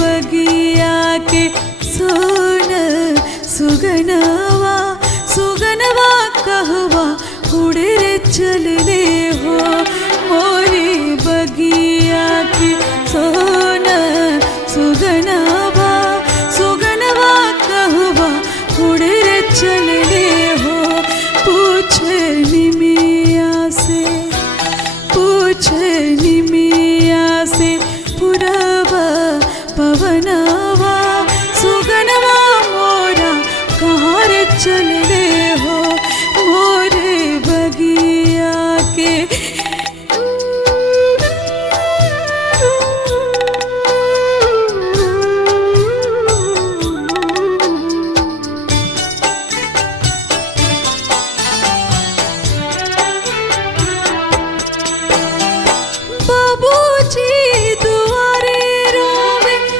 बगिया के सोन सुगनवा सुगनवा कहवा उड़े रे चलले हो। मोरी बगिया के सोन सुगनवा सुगनवा कहवा उड़े रे चलले हो। पूछे निमिया से पुरवा पवनवा सुगनवा मोरा कहाँ रे चले